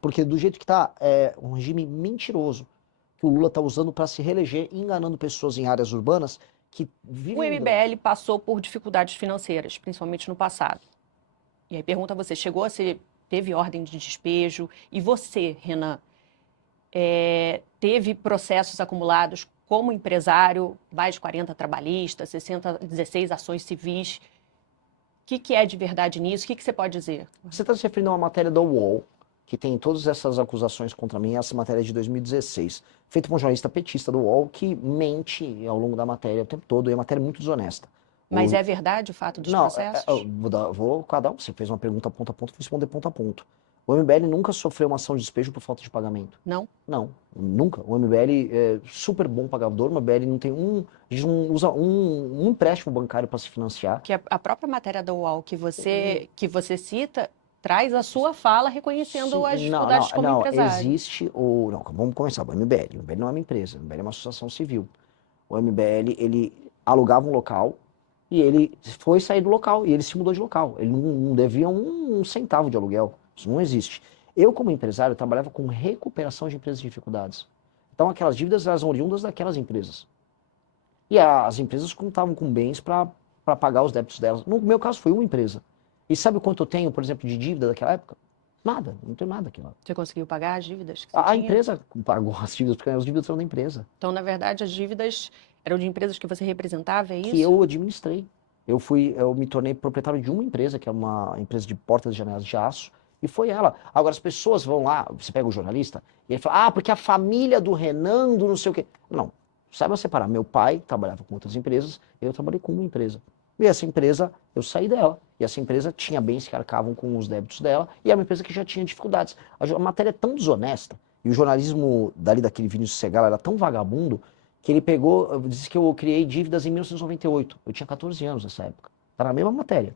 Porque do jeito que tá, é um regime mentiroso que o Lula está usando para se reeleger, enganando pessoas em áreas urbanas que O vivem MBL passou por dificuldades financeiras, principalmente no passado. E aí pergunta a você, chegou a ser, teve ordem de despejo? E você, Renan, teve processos acumulados como empresário, mais de 40 trabalhistas, 16 ações civis. O que é de verdade nisso? O que você pode dizer? Você está se referindo a uma matéria da UOL, que tem todas essas acusações contra mim, essa matéria é de 2016, feita por um jornalista petista do UOL, que mente ao longo da matéria o tempo todo, e a matéria é muito desonesta. Mas é verdade o fato dos Não, processos? vou cada um, você fez uma pergunta ponto a ponto, vou responder ponto a ponto. O MBL nunca sofreu uma ação de despejo por falta de pagamento. Não? Não, nunca. O MBL é super bom pagador, o MBL não tem a gente não usa um empréstimo bancário para se financiar. Que a própria matéria da UOL que você cita traz a sua fala reconhecendo Sim, as não, dificuldades como não, empresário. existe o... Não, vamos começar, o MBL. O MBL não é uma empresa, o MBL é uma associação civil. O MBL, ele alugava um local e ele foi sair do local e ele se mudou de local. Ele não devia um centavo de aluguel, isso não existe. Eu, como empresário, trabalhava com recuperação de empresas em dificuldades. Então, aquelas dívidas, elas são oriundas daquelas empresas. E as empresas contavam com bens para pagar os débitos delas. No meu caso, foi uma empresa. E sabe quanto eu tenho, por exemplo, de dívida daquela época? Nada, não tenho nada aqui lá. Você conseguiu pagar as dívidas que você A tinha? empresa pagou as dívidas, porque as dívidas eram da empresa, Então, na verdade, as dívidas eram de empresas que você representava, é que isso? eu administrei. Eu me tornei proprietário de uma empresa, que é uma empresa de portas e janelas de aço, e foi ela. Agora, as pessoas vão lá, você pega o jornalista, e ele fala, porque a família do Renan, do não sei o quê. Não, saiba separar. Meu pai trabalhava com outras empresas, eu trabalhei com uma empresa. E essa empresa, eu saí dela. E essa empresa tinha bens que arcavam com os débitos dela, e era uma empresa que já tinha dificuldades. A matéria é tão desonesta, e o jornalismo daquele Vinícius Segal era tão vagabundo, que ele pegou, disse que eu criei dívidas em 1998. Eu tinha 14 anos nessa época. Tá na mesma matéria.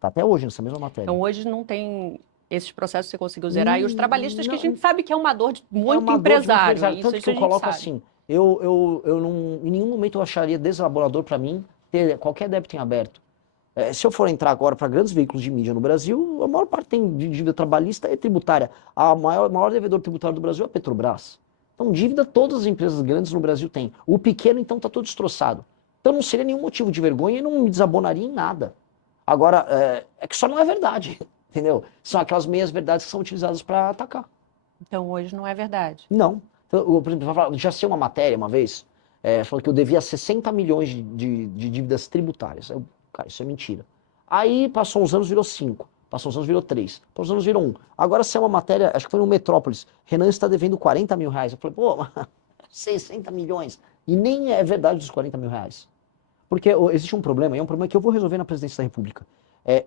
Tá até hoje nessa mesma matéria. Então, hoje não tem esses processos que você conseguiu zerar. E os trabalhistas que a gente Não, sabe que é uma dor de é muito uma dor de muito empresário. empresário. Isso Tanto que a eu gente coloco sabe. assim, eu não, em nenhum momento eu acharia deselaborador para mim ter qualquer débito em aberto. Se eu for entrar agora para grandes veículos de mídia no Brasil, a maior parte tem de dívida trabalhista e tributária. A maior devedor tributário do Brasil é a Petrobras. Então, dívida todas as empresas grandes no Brasil têm. O pequeno, então, está todo destroçado. Então, não seria nenhum motivo de vergonha e não me desabonaria em nada. Agora, é que só não é verdade, entendeu? São aquelas meias verdades que são utilizadas para atacar. Então, hoje não é verdade. Não. Então, por exemplo, já sei uma matéria uma vez, falou que eu devia 60 milhões de dívidas tributárias. Cara, isso é mentira. Aí passou uns anos, virou 5. Passou uns anos, virou 3. Passou uns anos, virou 1. Agora saiu uma matéria, acho que foi no Metrópolis. Renan está devendo 40 mil reais. Eu falei, pô, 60 milhões. E nem é verdade dos 40 mil reais. Porque existe um problema, e é um problema que eu vou resolver na presidência da República.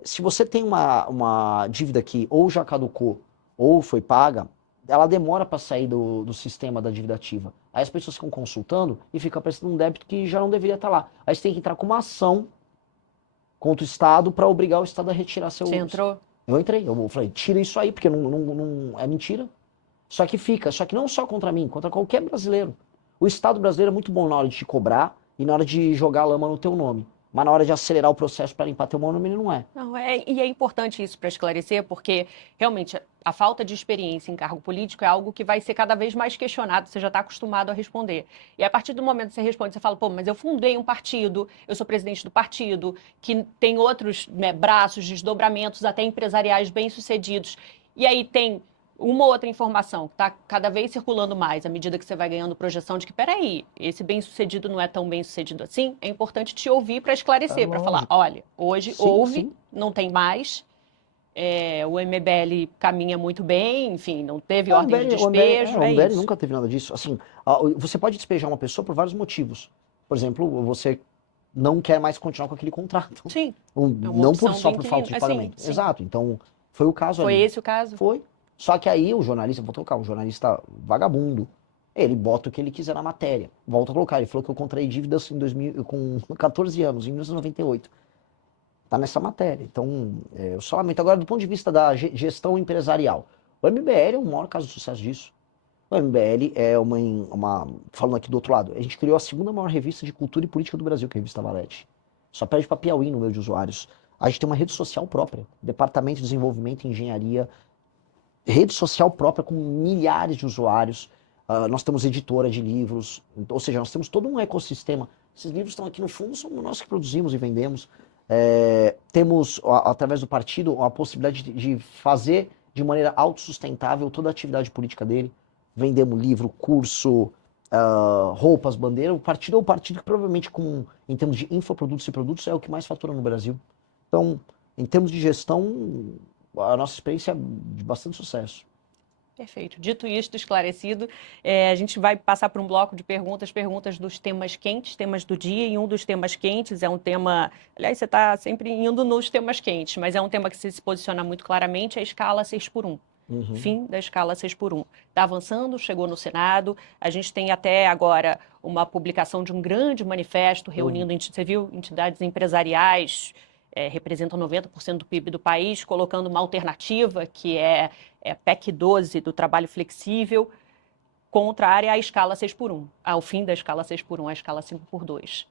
Se você tem uma dívida que ou já caducou ou foi paga, ela demora para sair do sistema da dívida ativa. Aí as pessoas ficam consultando e fica aparecendo um débito que já não deveria estar lá. Aí você tem que entrar com uma ação contra o Estado para obrigar o Estado a retirar Você seu. entrou? Eu entrei, eu falei, tira isso aí, porque não é mentira. Só que não só contra mim, contra qualquer brasileiro. O Estado brasileiro é muito bom na hora de te cobrar e na hora de jogar lama no teu nome. Mas na hora de acelerar o processo para limpar teu nome, ele não é. Não, e é importante isso para esclarecer, porque realmente a falta de experiência em cargo político é algo que vai ser cada vez mais questionado, você já está acostumado a responder. E a partir do momento que você responde, você fala, pô, mas eu fundei um partido, eu sou presidente do partido, que tem outros, né, braços, desdobramentos, até empresariais bem-sucedidos. E aí tem uma outra informação que está cada vez circulando mais à medida que você vai ganhando projeção de que, peraí, esse bem-sucedido não é tão bem-sucedido assim, é importante te ouvir para É esclarecer, para falar, lógico. olha, hoje Sim, houve, sim. não tem mais, o MBL caminha muito bem, enfim, não teve É, ordem de despejo, O é MBL isso. nunca teve nada disso. Assim, você pode despejar uma pessoa por vários motivos. Por exemplo, você não quer mais continuar com aquele contrato. Sim, é uma Não opção do só por falta inquilino. de Sim, pagamento. sim. Exato. Então, foi o caso Foi ali. esse o caso? Foi. Só que aí o jornalista, vou colocar, um jornalista vagabundo, ele bota o que ele quiser na matéria. Volta a colocar. Ele falou que eu contraí dívidas com 14 anos, em 1998. Tá nessa matéria. Então, eu só lamento. Agora, do ponto de vista da gestão empresarial, o MBL é o maior caso de sucesso disso. O MBL é falando aqui do outro lado, a gente criou a segunda maior revista de cultura e política do Brasil, que é a revista Valete. Só perde para Piauí no número de usuários. A gente tem uma rede social própria, Departamento de Desenvolvimento e Engenharia. rede social própria com milhares de usuários. Nós temos editora de livros, ou seja, nós temos todo um ecossistema. Esses livros estão aqui no fundo, somos nós que produzimos e vendemos. Temos, através do partido, a possibilidade de fazer de maneira autossustentável toda a atividade política dele. Vendemos livro, curso, roupas, bandeira. O partido é o partido que provavelmente, em termos de infoprodutos e produtos, é o que mais fatura no Brasil. Então, em termos de gestão, a nossa experiência é de bastante sucesso. Perfeito. Dito isto, esclarecido, a gente vai passar por um bloco de perguntas dos temas quentes, temas do dia, e um dos temas quentes é um tema, aliás, você está sempre indo nos temas quentes, mas é um tema que se posiciona muito claramente, a escala 6x1. Fim da escala 6x1. Está avançando, chegou no Senado, a gente tem até agora uma publicação de um grande manifesto reunindo, você viu, entidades empresariais, representam 90% do PIB do país, colocando uma alternativa que é PEC 12 do trabalho flexível, contrária à escala 6x1, ao fim da escala 6x1, à escala 5x2.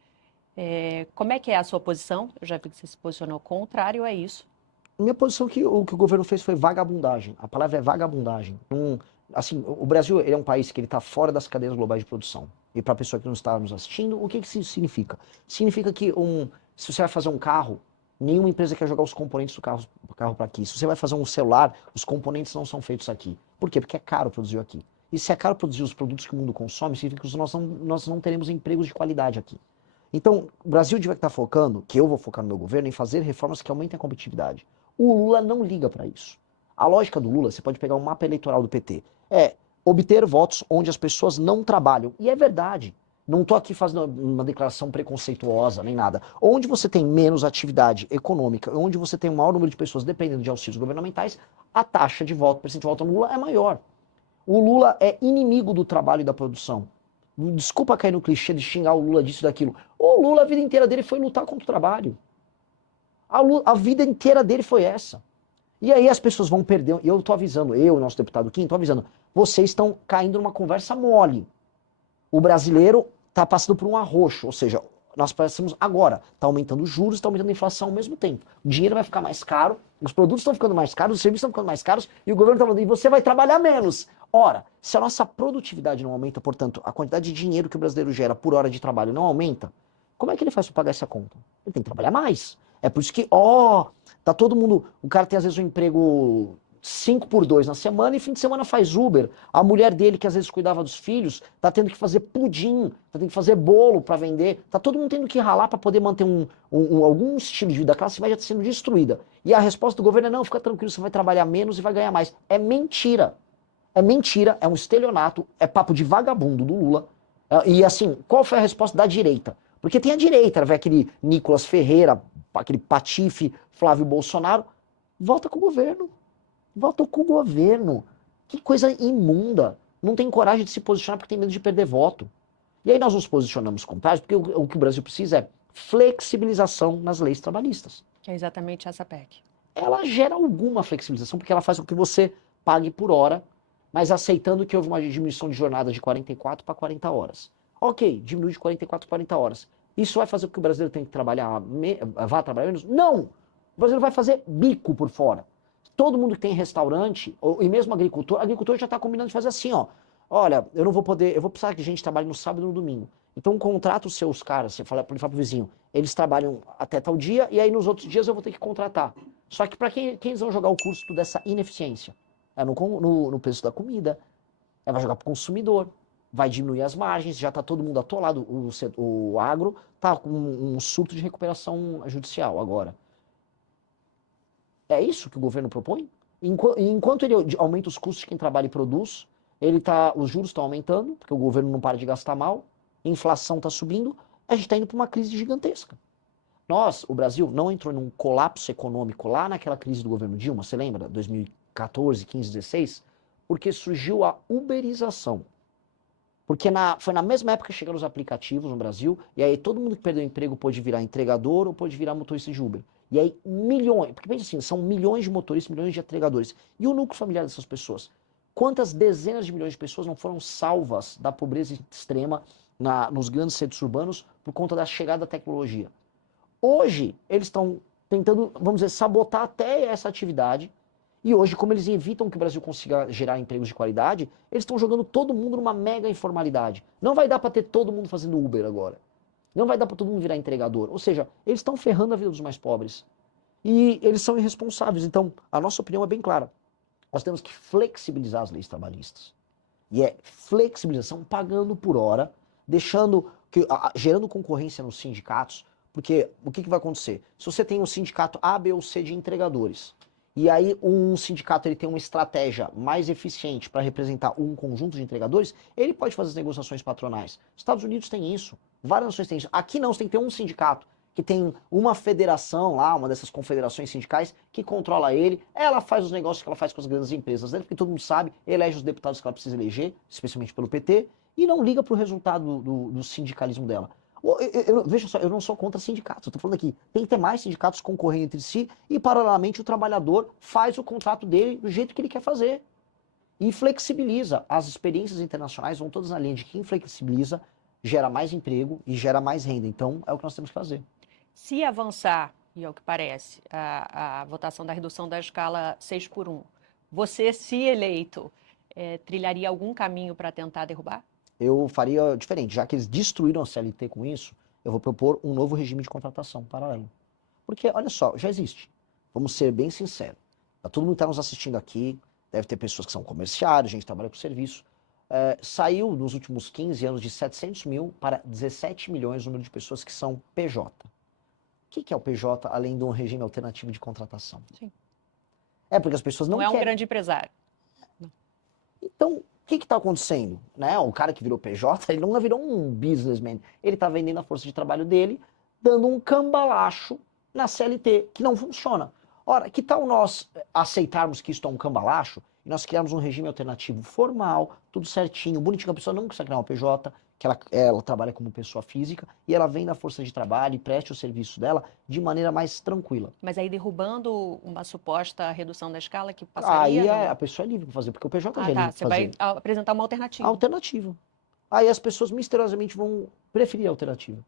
Como é que é a sua posição? Eu já vi que você se posicionou contrário a isso. Minha posição é que o governo fez foi vagabundagem. A palavra é vagabundagem. Assim, o Brasil ele é um país que ele está fora das cadeias globais de produção. E para a pessoa que não está nos assistindo, o que isso significa? Significa que se você vai fazer um carro, nenhuma empresa quer jogar os componentes do carro para aqui. Se você vai fazer um celular, os componentes não são feitos aqui. Por quê? Porque é caro produzir aqui. E se é caro produzir os produtos que o mundo consome, significa que nós não teremos empregos de qualidade aqui. Então, o Brasil devia estar focando, que eu vou focar no meu governo, em fazer reformas que aumentem a competitividade. O Lula não liga para isso. A lógica do Lula, você pode pegar o mapa eleitoral do PT, é obter votos onde as pessoas não trabalham. E é verdade. Não estou aqui fazendo uma declaração preconceituosa, nem nada. Onde você tem menos atividade econômica, onde você tem um maior número de pessoas dependendo de auxílios governamentais, a taxa de voto, o percentual de voto no Lula é maior. O Lula é inimigo do trabalho e da produção. Desculpa cair no clichê de xingar o Lula disso e daquilo. O Lula, a vida inteira dele foi lutar contra o trabalho. A vida inteira dele foi essa. E aí as pessoas vão perder. E eu estou avisando, nosso deputado Kim, estou avisando. Vocês estão caindo numa conversa mole. O brasileiro está passando por um arroxo, ou seja, nós passamos agora, está aumentando os juros, está aumentando a inflação ao mesmo tempo. O dinheiro vai ficar mais caro, os produtos estão ficando mais caros, os serviços estão ficando mais caros, e o governo está falando, e você vai trabalhar menos. Ora, se a nossa produtividade não aumenta, portanto, a quantidade de dinheiro que o brasileiro gera por hora de trabalho não aumenta, como é que ele faz para pagar essa conta? Ele tem que trabalhar mais. É por isso que, tá todo mundo, o cara tem às vezes um emprego 5x2 na semana e fim de semana faz Uber. A mulher dele, que às vezes cuidava dos filhos, tá tendo que fazer pudim, tá tendo que fazer bolo para vender. Tá todo mundo tendo que ralar para poder manter algum estilo de vida. A classe média está sendo destruída. E a resposta do governo é: não, fica tranquilo, você vai trabalhar menos e vai ganhar mais. É mentira. É mentira, é um estelionato, é papo de vagabundo do Lula. E assim, qual foi a resposta da direita? Porque tem a direita, vai aquele Nicolas Ferreira, aquele patife Flávio Bolsonaro, volta com o governo. Volta com o governo. Que coisa imunda. Não tem coragem de se posicionar porque tem medo de perder voto. E aí nós nos posicionamos contrários porque o que o Brasil precisa é flexibilização nas leis trabalhistas. Que é exatamente essa PEC. Ela gera alguma flexibilização porque ela faz com que você pague por hora, mas aceitando que houve uma diminuição de jornada de 44 para 40 horas. Ok, diminui de 44 para 40 horas. Isso vai fazer com que o brasileiro tenha que trabalhar, vá trabalhar menos? Não! O brasileiro vai fazer bico por fora. Todo mundo que tem restaurante, e mesmo agricultor já está combinando de fazer assim, ó. Olha, eu não vou poder, eu vou precisar que a gente trabalhe no sábado e no domingo. Então contrata os seus caras, você fala pro vizinho, eles trabalham até tal dia e aí nos outros dias eu vou ter que contratar. Só que para quem eles vão jogar o custo dessa ineficiência? É no preço da comida, vai jogar para o consumidor, vai diminuir as margens, já está todo mundo atolado, o agro está com um surto de recuperação judicial agora. É isso que o governo propõe? Enquanto ele aumenta os custos de quem trabalha e produz, os juros estão aumentando, porque o governo não para de gastar mal, a inflação está subindo, a gente está indo para uma crise gigantesca. O Brasil não entrou num colapso econômico lá naquela crise do governo Dilma, você lembra? 2014, 15, 16? Porque surgiu a uberização. Porque foi na mesma época que chegaram os aplicativos no Brasil, e aí todo mundo que perdeu o emprego pôde virar entregador ou pôde virar motorista de Uber. E aí milhões, porque pensa assim, são milhões de motoristas, milhões de entregadores. E o núcleo familiar dessas pessoas? Quantas dezenas de milhões de pessoas não foram salvas da pobreza extrema nos grandes centros urbanos por conta da chegada da tecnologia? Hoje, eles estão tentando, vamos dizer, sabotar até essa atividade E hoje, como eles evitam que o Brasil consiga gerar empregos de qualidade, eles estão jogando todo mundo numa mega informalidade. Não vai dar para ter todo mundo fazendo Uber agora. Não vai dar para todo mundo virar entregador. Ou seja, eles estão ferrando a vida dos mais pobres. E eles são irresponsáveis. Então, a nossa opinião é bem clara. Nós temos que flexibilizar as leis trabalhistas. E é flexibilização pagando por hora, gerando concorrência nos sindicatos, porque o que vai acontecer? Se você tem um sindicato A, B ou C de entregadores, e aí um sindicato ele tem uma estratégia mais eficiente para representar um conjunto de entregadores, ele pode fazer as negociações patronais. Os Estados Unidos têm isso, várias nações têm isso. Aqui não, você tem que ter um sindicato que tem uma federação lá, uma dessas confederações sindicais, que controla ele, ela faz os negócios que ela faz com as grandes empresas dela, porque todo mundo sabe, elege os deputados que ela precisa eleger, especialmente pelo PT, e não liga para o resultado do sindicalismo dela. Veja só, eu não sou contra sindicatos, eu tô falando aqui, tem que ter mais sindicatos concorrendo entre si, e paralelamente o trabalhador faz o contrato dele do jeito que ele quer fazer. E flexibiliza. As experiências internacionais vão todas na linha de quem flexibiliza, gera mais emprego e gera mais renda. Então, é o que nós temos que fazer. Se avançar, e é o que parece, a votação da redução da escala 6x1, você, se eleito, trilharia algum caminho para tentar derrubar? Eu faria diferente. Já que eles destruíram a CLT com isso, eu vou propor um novo regime de contratação paralelo. Porque, olha só, já existe. Vamos ser bem sinceros. Todo mundo que está nos assistindo aqui, deve ter pessoas que são comerciários, gente que trabalha com serviço. Saiu nos últimos 15 anos de 700 mil para 17 milhões o número de pessoas que são PJ. O que é o PJ, além de um regime alternativo de contratação? Sim. Porque as pessoas não é querem. Um grande empresário. Não. Então, o que está acontecendo? Né? O cara que virou PJ, ele não virou um businessman. Ele está vendendo a força de trabalho dele, dando um cambalacho na CLT, que não funciona. Ora, que tal nós aceitarmos que isso é um cambalacho e nós criarmos um regime alternativo formal, tudo certinho, bonitinho, a pessoa não precisa criar uma PJ, que ela trabalha como pessoa física e ela vem da força de trabalho e preste o serviço dela de maneira mais tranquila. Mas aí derrubando uma suposta redução da escala que passaria... Aí a pessoa é livre para fazer, porque o PJ já é livre para fazer. Você vai apresentar uma alternativa. Alternativa. Aí as pessoas misteriosamente vão preferir a alternativa.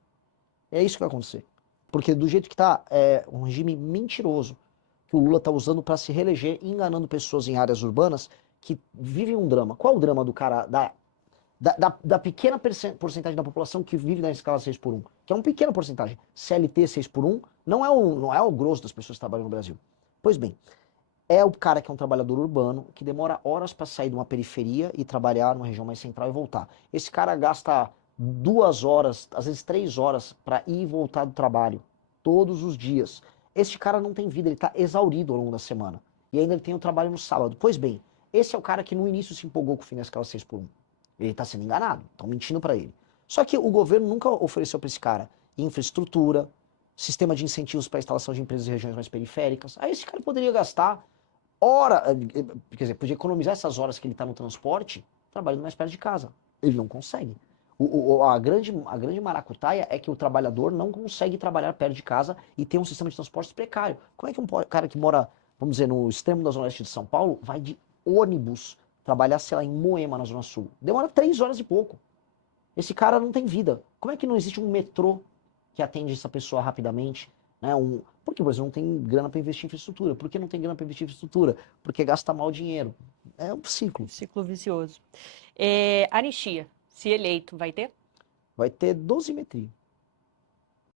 É isso que vai acontecer. Porque do jeito que está, é um regime mentiroso que o Lula está usando para se reeleger, enganando pessoas em áreas urbanas que vivem um drama. Qual é o drama do cara da pequena porcentagem da população que vive na escala 6x1? Que é uma pequena porcentagem. CLT 6x1 não é o grosso das pessoas que trabalham no Brasil. Pois bem, é o cara que é um trabalhador urbano, que demora horas para sair de uma periferia e trabalhar numa região mais central e voltar. Esse cara gasta 2 horas, às vezes 3 horas, para ir e voltar do trabalho, todos os dias. Esse cara não tem vida, ele está exaurido ao longo da semana. E ainda ele tem o trabalho no sábado. Pois bem, esse é o cara que no início se empolgou com o fim da escala 6x1. Ele está sendo enganado, estão mentindo para ele. Só que o governo nunca ofereceu para esse cara infraestrutura, sistema de incentivos para a instalação de empresas em regiões mais periféricas. Aí esse cara poderia gastar quer dizer, podia economizar essas horas que ele está no transporte, trabalhando mais perto de casa. Ele não consegue. A grande maracutaia é que o trabalhador não consegue trabalhar perto de casa e ter um sistema de transportes precário. Como é que um cara que mora, vamos dizer, no extremo da Zona Oeste de São Paulo, vai de ônibus trabalhar, sei lá, em Moema, na Zona Sul? Demora 3 horas e pouco. Esse cara não tem vida. Como é que não existe um metrô que atende essa pessoa rapidamente? Né? Por que o Brasil não tem grana para investir em infraestrutura? Por que não tem grana para investir em infraestrutura? Porque gasta mal dinheiro. É um ciclo. Ciclo vicioso. Anistia, se eleito, vai ter? Vai ter dosimetria.